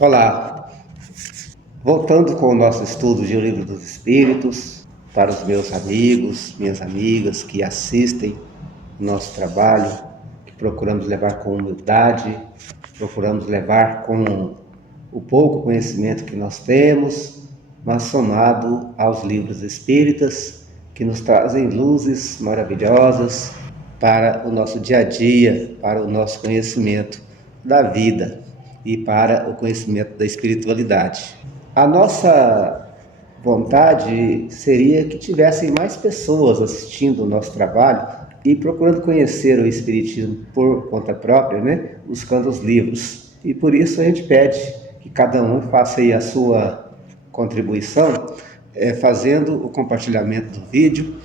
Olá, voltando com o nosso estudo de O Livro dos Espíritos, para os meus amigos, minhas amigas que assistem o nosso trabalho, que procuramos levar com humildade, procuramos levar com o pouco conhecimento que nós temos, mas somado aos livros espíritas, que nos trazem luzes maravilhosas para o nosso dia a dia, para o nosso conhecimento da vida e para o conhecimento da espiritualidade. A nossa vontade seria que tivessem mais pessoas assistindo o nosso trabalho e procurando conhecer o Espiritismo por conta própria, buscando os livros. E por isso a gente pede que cada um faça aí a sua contribuição, fazendo o compartilhamento do vídeo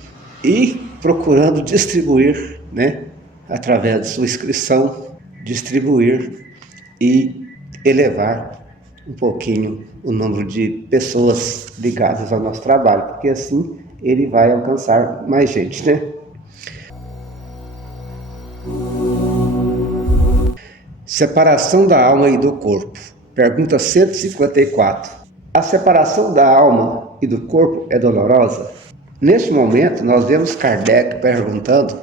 e procurando distribuir, através de sua inscrição, distribuir e elevar um pouquinho o número de pessoas ligadas ao nosso trabalho, porque assim ele vai alcançar mais gente, Separação da alma e do corpo. Pergunta 154. A separação da alma e do corpo é dolorosa? Neste momento, nós vemos Kardec perguntando,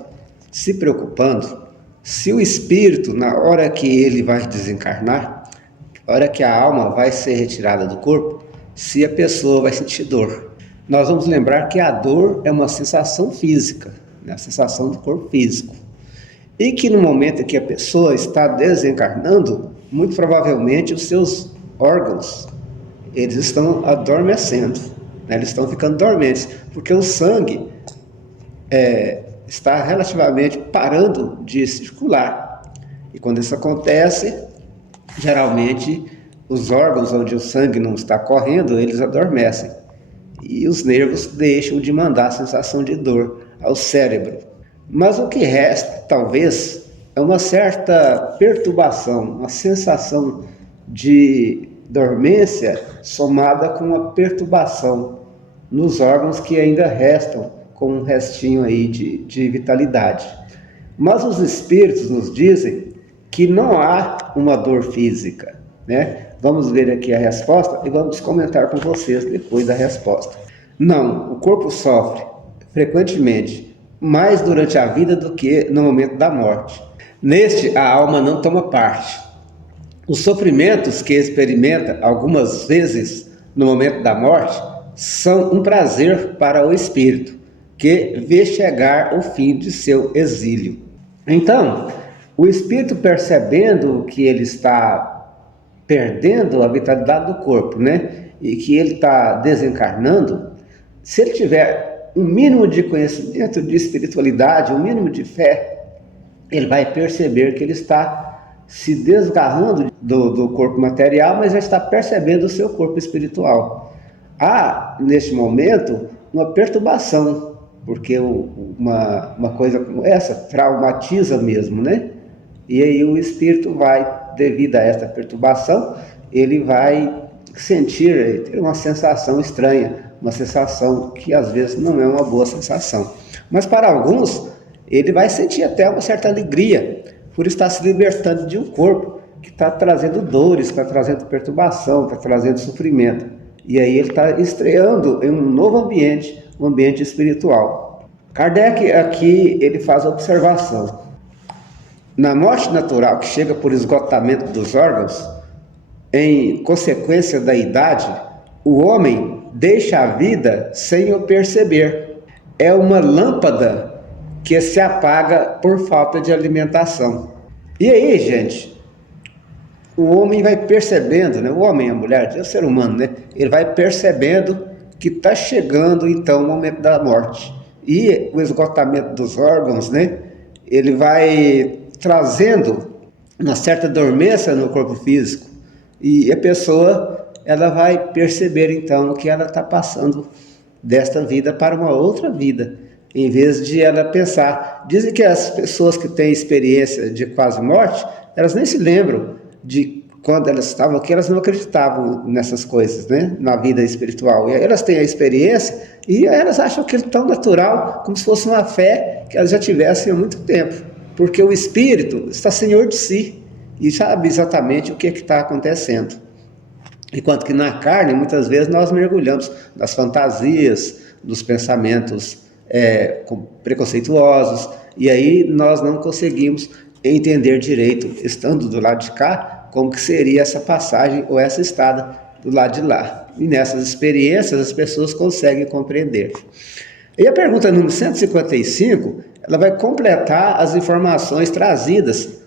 se preocupando, se o espírito, na hora que ele vai desencarnar, na hora que a alma vai ser retirada do corpo, se a pessoa vai sentir dor. Nós vamos lembrar que a dor é uma sensação física, a sensação do corpo físico. E que no momento em que a pessoa está desencarnando, muito provavelmente os seus órgãos, eles estão adormecendo, eles estão ficando dormentes, porque o sangue está relativamente parando de circular. E quando isso acontece, geralmente os órgãos onde o sangue não está correndo, eles adormecem. E os nervos deixam de mandar a sensação de dor ao cérebro. Mas o que resta, talvez, é uma certa perturbação, uma sensação de dormência somada com uma perturbação nos órgãos que ainda restam com um restinho aí de vitalidade. Mas os espíritos nos dizem que não há uma dor física, Vamos ver aqui a resposta e vamos comentar com vocês depois da resposta. Não, o corpo sofre frequentemente mais durante a vida do que no momento da morte. Neste, a alma não toma parte. Os sofrimentos que experimenta algumas vezes no momento da morte são um prazer para o espírito, que vê chegar o fim de seu exílio. Então, o espírito, percebendo que ele está perdendo a vitalidade do corpo, e que ele está desencarnando, se ele tiver um mínimo de conhecimento de espiritualidade, um mínimo de fé, ele vai perceber que ele está se desgarrando do corpo material, mas já está percebendo o seu corpo espiritual. Há, neste momento, uma perturbação, porque uma coisa como essa traumatiza mesmo, E aí o espírito vai, devido a essa perturbação, ele vai ter uma sensação estranha, uma sensação que às vezes não é uma boa sensação. Mas para alguns, ele vai sentir até uma certa alegria por estar se libertando de um corpo que está trazendo dores, está trazendo perturbação, está trazendo sofrimento. E aí ele está estreando em um novo ambiente, um ambiente espiritual. Kardec aqui ele faz a observação. Na morte natural que chega por esgotamento dos órgãos, em consequência da idade, o homem deixa a vida sem o perceber. É uma lâmpada que se apaga por falta de alimentação. E aí, gente, o homem vai percebendo, o homem, a mulher, o ser humano, ele vai percebendo que está chegando, então, o momento da morte. E o esgotamento dos órgãos, ele vai trazendo uma certa dormência no corpo físico. E a pessoa, ela vai perceber, então, que ela está passando desta vida para uma outra vida, em vez de ela pensar. Dizem que as pessoas que têm experiência de quase morte, elas nem se lembram de quando elas estavam aqui, elas não acreditavam nessas coisas, na vida espiritual. E aí elas têm a experiência e elas acham aquilo tão natural, como se fosse uma fé que elas já tivessem há muito tempo. Porque o espírito está senhor de si e sabe exatamente o que está acontecendo. Enquanto que na carne, muitas vezes, nós mergulhamos nas fantasias, nos pensamentos preconceituosos, e aí nós não conseguimos entender direito, estando do lado de cá, como que seria essa passagem ou essa estada do lado de lá. E nessas experiências as pessoas conseguem compreender. E a pergunta número 155, ela vai completar as informações trazidas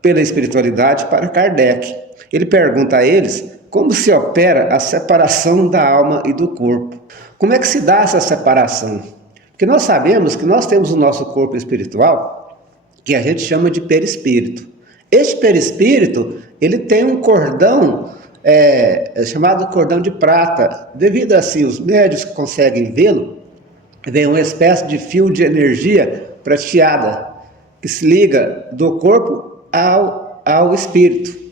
pela espiritualidade para Kardec. Ele pergunta a eles como se opera a separação da alma e do corpo. Como é que se dá essa separação? Porque nós sabemos que nós temos o nosso corpo espiritual, que a gente chama de perispírito. Este perispírito, ele tem um cordão chamado cordão de prata. Devido assim, os médios que conseguem vê-lo, vem uma espécie de fio de energia prateada, que se liga do corpo ao espírito,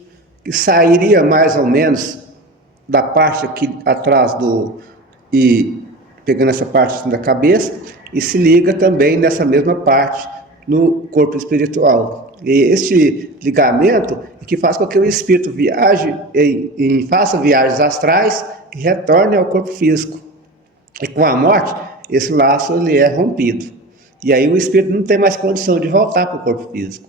que sairia mais ou menos da parte aqui atrás e pegando essa parte assim da cabeça, e se liga também nessa mesma parte no corpo espiritual. E este ligamento é que faz com que o espírito viaje e faça viagens astrais e retorne ao corpo físico. E com a morte, esse laço ele é rompido. E aí o espírito não tem mais condição de voltar para o corpo físico.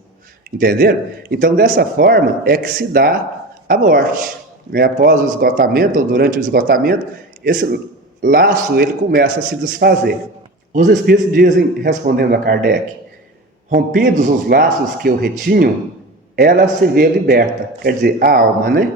Entenderam? Então, dessa forma é que se dá a morte. Após o esgotamento ou durante o esgotamento, esse laço ele começa a se desfazer. Os espíritos dizem, respondendo a Kardec, rompidos os laços que o retinham, ela se vê liberta, quer dizer, a alma, né?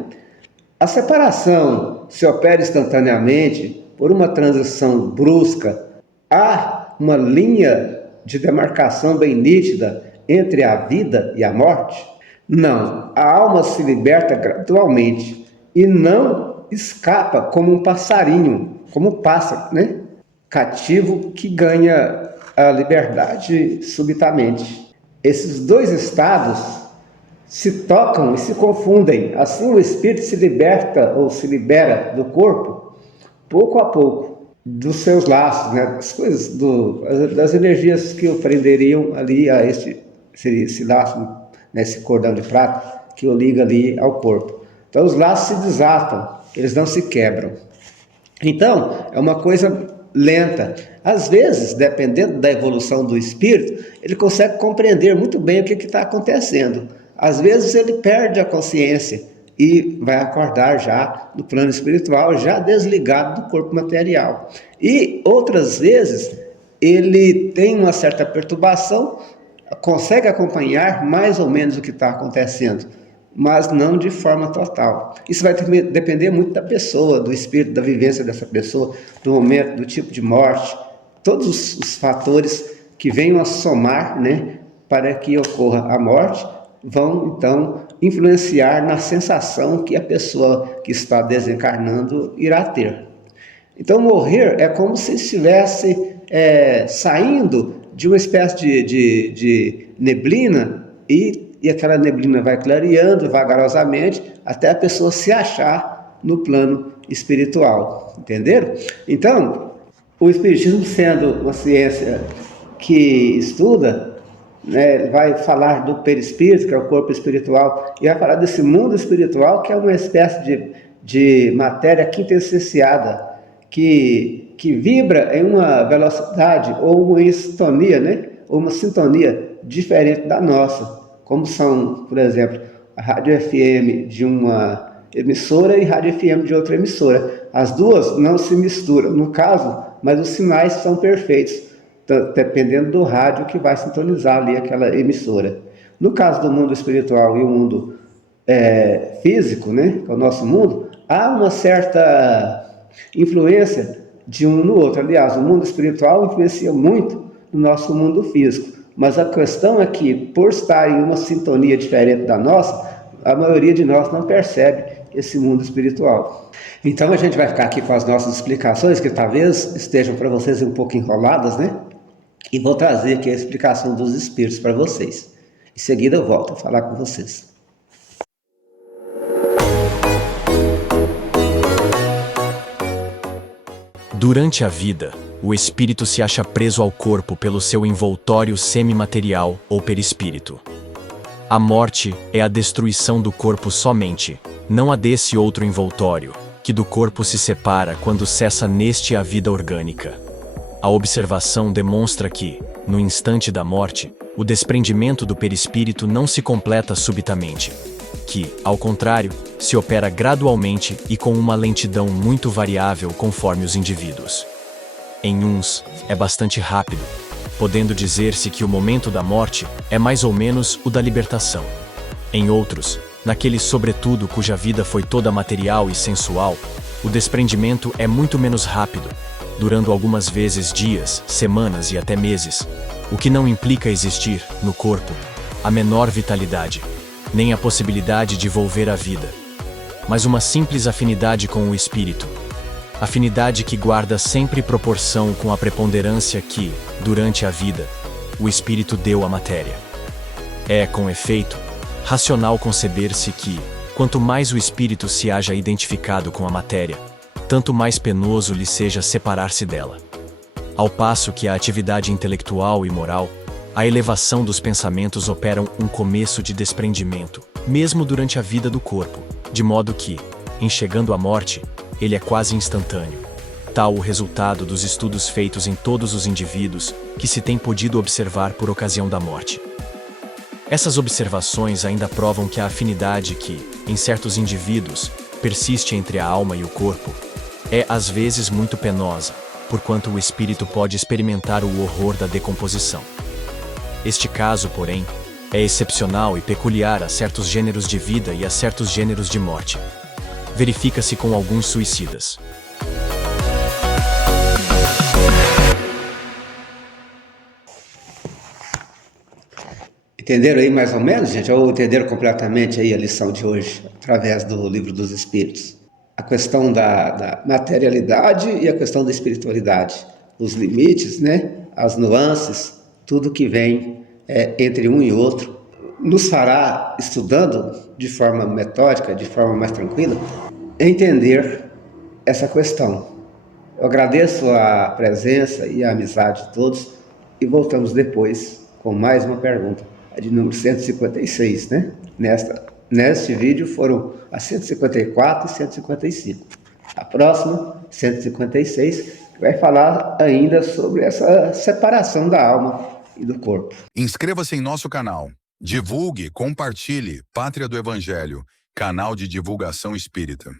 A separação se opera instantaneamente por uma transição brusca. Há uma linha de demarcação bem nítida entre a vida e a morte? Não, a alma se liberta gradualmente e não escapa como um passarinho, como um pássaro, né? Cativo que ganha a liberdade subitamente. Esses dois estados se tocam e se confundem. Assim o espírito se liberta ou se libera do corpo, pouco a pouco, dos seus laços, né? Das coisas, das energias que o prenderiam ali a esse laço, né? Esse cordão de prata que o liga ali ao corpo. Então os laços se desatam, eles não se quebram. Então é uma coisa lenta. Às vezes, dependendo da evolução do espírito, ele consegue compreender muito bem o que está acontecendo. Às vezes ele perde a consciência e vai acordar já no plano espiritual, já desligado do corpo material. E outras vezes ele tem uma certa perturbação, consegue acompanhar mais ou menos o que está acontecendo, mas não de forma total. Isso vai depender muito da pessoa, do espírito, da vivência dessa pessoa, do momento, do tipo de morte, todos os fatores que venham a somar, né, para que ocorra a morte, vão então influenciar na sensação que a pessoa que está desencarnando irá ter. Então morrer é como se estivesse saindo de uma espécie de neblina e aquela neblina vai clareando vagarosamente até a pessoa se achar no plano espiritual, entenderam? Então, o Espiritismo, sendo uma ciência que estuda, né, vai falar do perispírito, que é o corpo espiritual, e vai falar desse mundo espiritual, que é uma espécie de matéria quintessenciada, que vibra em uma velocidade ou uma sintonia, né, ou uma sintonia diferente da nossa, como são, por exemplo, a rádio FM de uma emissora e rádio FM de outra emissora. As duas não se misturam, no caso, mas os sinais são perfeitos, dependendo do rádio que vai sintonizar ali aquela emissora. No caso do mundo espiritual e o mundo físico, né, que é o nosso mundo, há uma certa influência de um no outro. Aliás, o mundo espiritual influencia muito no nosso mundo físico. Mas a questão é que, por estar em uma sintonia diferente da nossa, a maioria de nós não percebe esse mundo espiritual. Então a gente vai ficar aqui com as nossas explicações, que talvez estejam para vocês um pouco enroladas, né? E vou trazer aqui a explicação dos espíritos para vocês. Em seguida eu volto a falar com vocês. Durante a vida, o espírito se acha preso ao corpo pelo seu envoltório semimaterial ou perispírito. A morte é a destruição do corpo somente, Não há desse outro envoltório, que do corpo se separa quando cessa neste a vida orgânica. A observação demonstra que, no instante da morte, o desprendimento do perispírito não se completa subitamente, que, ao contrário, se opera gradualmente e com uma lentidão muito variável conforme os indivíduos. Em uns, é bastante rápido, podendo dizer-se que o momento da morte é mais ou menos o da libertação. Em outros, naqueles sobretudo cuja vida foi toda material e sensual, o desprendimento é muito menos rápido, durando algumas vezes dias, semanas e até meses, o que não implica existir, no corpo, a menor vitalidade, nem a possibilidade de volver à vida, mas uma simples afinidade com o espírito, afinidade que guarda sempre proporção com a preponderância que, durante a vida, o espírito deu à matéria. É, com efeito, racional conceber-se que, quanto mais o espírito se haja identificado com a matéria, tanto mais penoso lhe seja separar-se dela. Ao passo que a atividade intelectual e moral, a elevação dos pensamentos operam um começo de desprendimento, mesmo durante a vida do corpo, de modo que, em chegando à morte, ele é quase instantâneo. Tal o resultado dos estudos feitos em todos os indivíduos que se tem podido observar por ocasião da morte. Essas observações ainda provam que a afinidade que, em certos indivíduos, persiste entre a alma e o corpo, é às vezes muito penosa, porquanto o espírito pode experimentar o horror da decomposição. Este caso, porém, é excepcional e peculiar a certos gêneros de vida e a certos gêneros de morte. Verifica-se com alguns suicidas. Entenderam aí mais ou menos, gente? Ou entenderam completamente aí a lição de hoje, através do Livro dos Espíritos? A questão da materialidade e a questão da espiritualidade. Os limites, né? As nuances, tudo que vem entre um e outro. Nos fará, estudando de forma metódica, de forma mais tranquila, entender essa questão. Eu agradeço a presença e a amizade de todos e voltamos depois com mais uma pergunta, a de número 156, né? Neste vídeo foram as 154 e 155. A próxima, 156, que vai falar ainda sobre essa separação da alma e do corpo. Inscreva-se em nosso canal. Divulgue, compartilhe Pátria do Evangelho, canal de divulgação espírita.